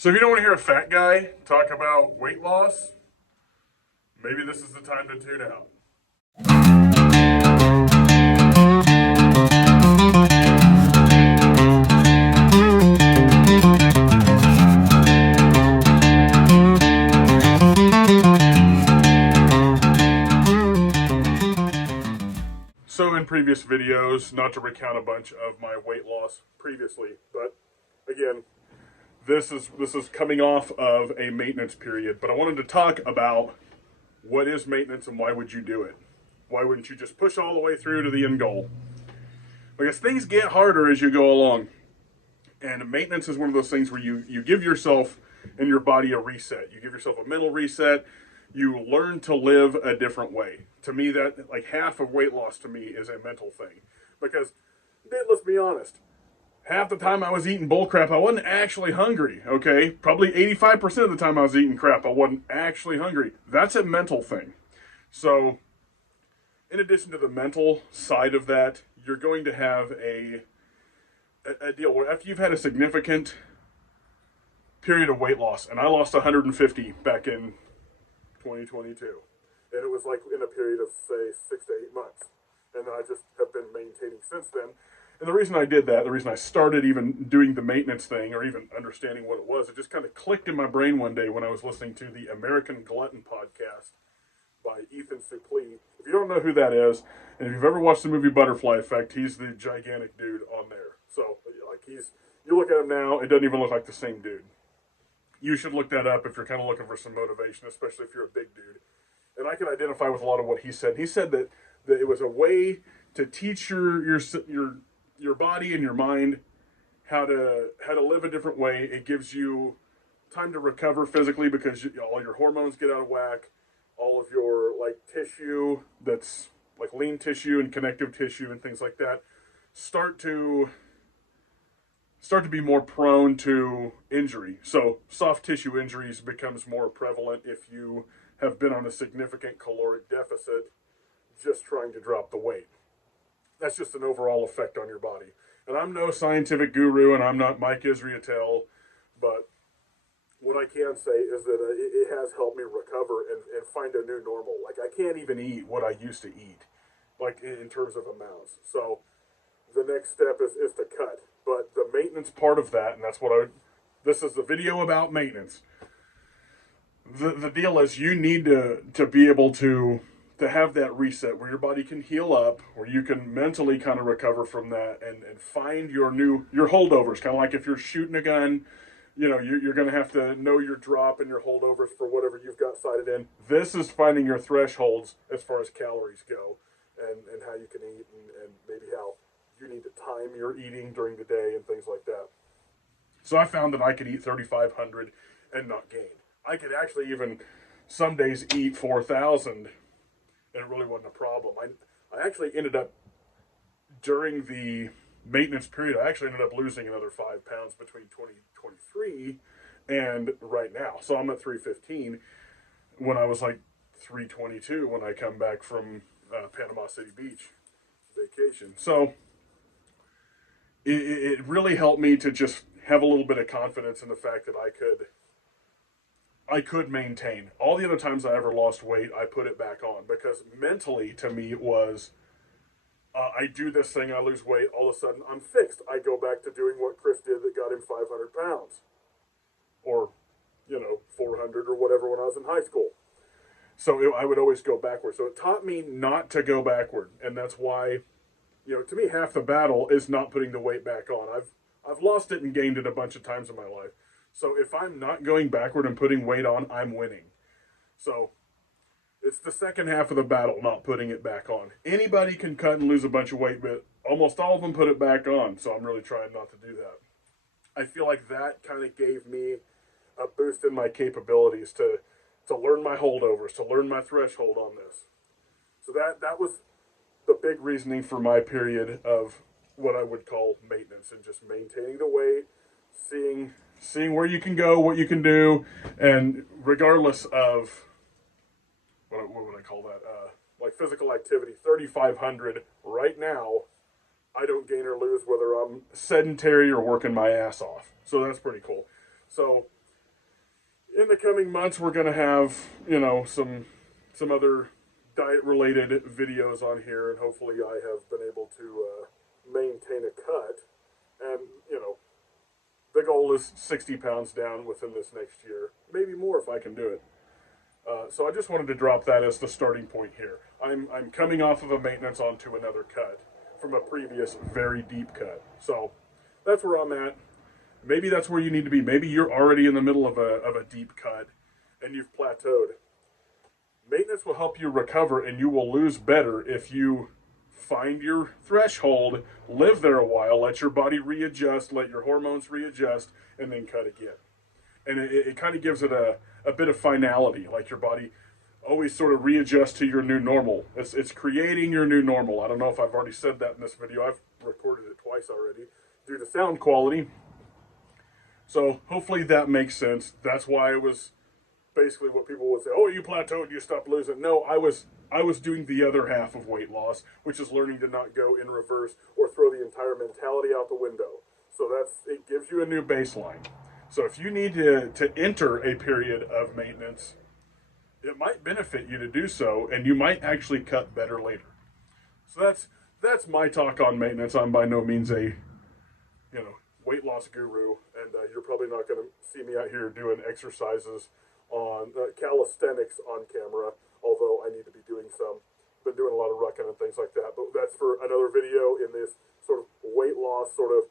So if you don't want to hear a fat guy talk about weight loss, maybe this is the time to tune out. So in previous videos, not to recount a bunch of my weight loss previously, but again, this is coming off of a maintenance period, but I wanted to talk about what is maintenance and why would you do it? Why wouldn't you just push all the way through to the end goal? Because things get harder as you go along. And maintenance is one of those things where you give yourself and your body a reset. You give yourself a mental reset. You learn to live a different way. To me, that like half of weight loss to me is a mental thing. Because let's be honest, half the time I was eating bull crap, I wasn't actually hungry, okay? Probably 85% of the time I was eating crap, I wasn't actually hungry. That's a mental thing. So, in addition to the mental side of that, you're going to have a deal where after you've had a significant period of weight loss, and I lost 150 back in 2022, and it was like in a period of, say, 6 to 8 months, and then I just have been maintaining since then. And the reason I did that, the reason I started even doing the maintenance thing or even understanding what it was, it just kind of clicked in my brain one day when I was listening to the American Glutton podcast by Ethan Suplee. If you don't know who that is, and if you've ever watched the movie Butterfly Effect, he's the gigantic dude on there. So, like, you look at him now, it doesn't even look like the same dude. You should look that up if you're kind of looking for some motivation, especially if you're a big dude. And I can identify with a lot of what he said. He said that it was a way to teach your body and your mind how to live a different way. It gives you time to recover physically because all your hormones get out of whack. All of your like tissue that's like lean tissue and connective tissue and things like that start to be more prone to injury. So soft tissue injuries becomes more prevalent if you have been on a significant caloric deficit just trying to drop the weight. That's just an overall effect on your body. And I'm no scientific guru, and I'm not Mike Israetel, but what I can say is that it has helped me recover and find a new normal. Like, I can't even eat what I used to eat, like in terms of amounts. So the next step is to cut. But the maintenance part of that, and that's what this is the video about maintenance. The deal is you need to be able to have that reset where your body can heal up, where you can mentally kind of recover from that and find your holdovers. Kind of like if you're shooting a gun, you're going to have to know your drop and your holdovers for whatever you've got sighted in. This is finding your thresholds as far as calories go and how you can eat and maybe how you need to time your eating during the day and things like that. So I found that I could eat 3,500 and not gain. I could actually even some days eat 4,000 and it really wasn't a problem. I actually ended up, during the maintenance period, I actually ended up losing another 5 pounds between 2023 and right now. So I'm at 315 when I was like 322 when I come back from Panama City Beach vacation. So it really helped me to just have a little bit of confidence in the fact that I could maintain. All the other times I ever lost weight, I put it back on because mentally to me it was, I do this thing, I lose weight, all of a sudden I'm fixed. I go back to doing what Chris did that got him 500 pounds or, 400 or whatever when I was in high school. So I would always go backward. So it taught me not to go backward. And that's why, to me, half the battle is not putting the weight back on. I've lost it and gained it a bunch of times in my life. So if I'm not going backward and putting weight on, I'm winning. So it's the second half of the battle, not putting it back on. Anybody can cut and lose a bunch of weight, but almost all of them put it back on. So I'm really trying not to do that. I feel like that kind of gave me a boost in my capabilities to learn my holdovers, to learn my threshold on this. So that was the big reasoning for my period of what I would call maintenance and just maintaining the weight, seeing where you can go, what you can do, and regardless of what would I call that? Like physical activity, 3,500 right now, I don't gain or lose whether I'm sedentary or working my ass off. So that's pretty cool. So in the coming months, we're going to have, you know, some other diet-related videos on here, and hopefully I have been able to maintain a cut. And, you know, the goal is 60 pounds down within this next year, maybe more if I can do it. So I just wanted to drop that as the starting point here. I'm coming off of a maintenance onto another cut from a previous very deep cut. So that's where I'm at. Maybe that's where you need to be. Maybe you're already in the middle of a deep cut and you've plateaued. Maintenance will help you recover, and you will lose better if you find your threshold, live there a while, let your body readjust, let your hormones readjust, and then cut again. And it kind of gives it a bit of finality, like your body always sort of readjusts to your new normal. It's creating your new normal. I don't know if I've already said that in this video. I've recorded it twice already due to sound quality. So hopefully that makes sense. That's why it was basically what people would say, oh, you plateaued, you stopped losing. No, I was doing the other half of weight loss, which is learning to not go in reverse or throw the entire mentality out the window. So it gives you a new baseline. So if you need to enter a period of maintenance, it might benefit you to do so, and you might actually cut better later. So that's my talk on maintenance. I'm by no means a weight loss guru, and you're probably not going to see me out here doing exercises on calisthenics on camera, although I need to be doing some. Been doing a lot of rucking and things like that, but that's for another video in this sort of weight loss, sort of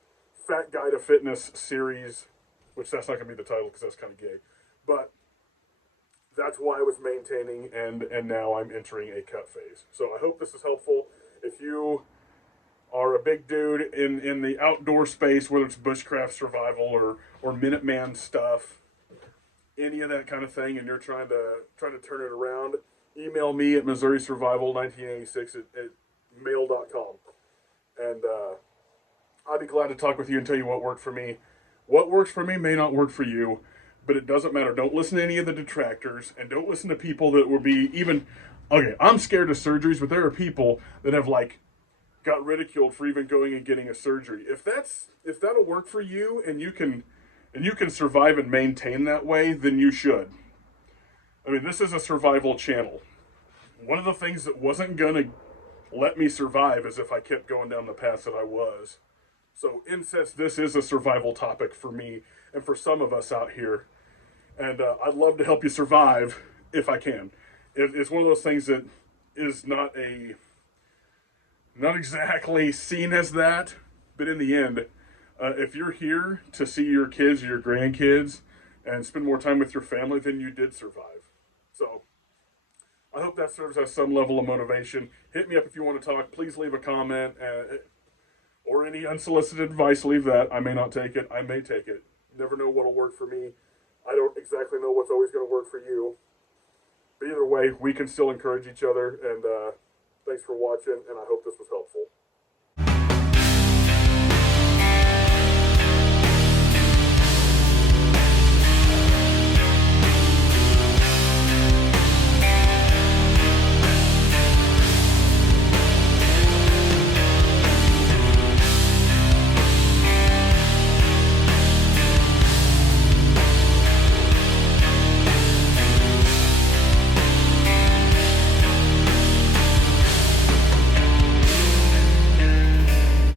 fat guy to fitness series, which that's not going to be the title because that's kind of gay. But that's why I was maintaining, and now I'm entering a cut phase. So I hope this is helpful. If you are a big dude in the outdoor space, whether it's bushcraft survival or Minuteman stuff, any of that kind of thing, and you're trying to turn it around, email me at MissouriSurvival1986 at mail.com. And I'd be glad to talk with you and tell you what worked for me. What works for me may not work for you, but it doesn't matter. Don't listen to any of the detractors, and don't listen to people that will be okay, I'm scared of surgeries, but there are people that have got ridiculed for even going and getting a surgery. If that'll work for you and you can survive and maintain that way, then you should. I mean, this is a survival channel. One of the things that wasn't gonna let me survive is if I kept going down the path that I was. So in sense, this is a survival topic for me and for some of us out here. And I'd love to help you survive if I can. It's one of those things that is not exactly seen as that, but in the end, if you're here to see your kids or your grandkids and spend more time with your family, then you did survive. So I hope that serves as some level of motivation. Hit me up if you want to talk. Please leave a comment or any unsolicited advice. Leave that. I may not take it. I may take it. Never know what'll work for me. I don't exactly know what's always going to work for you. But either way, we can still encourage each other. And thanks for watching, and I hope this was helpful.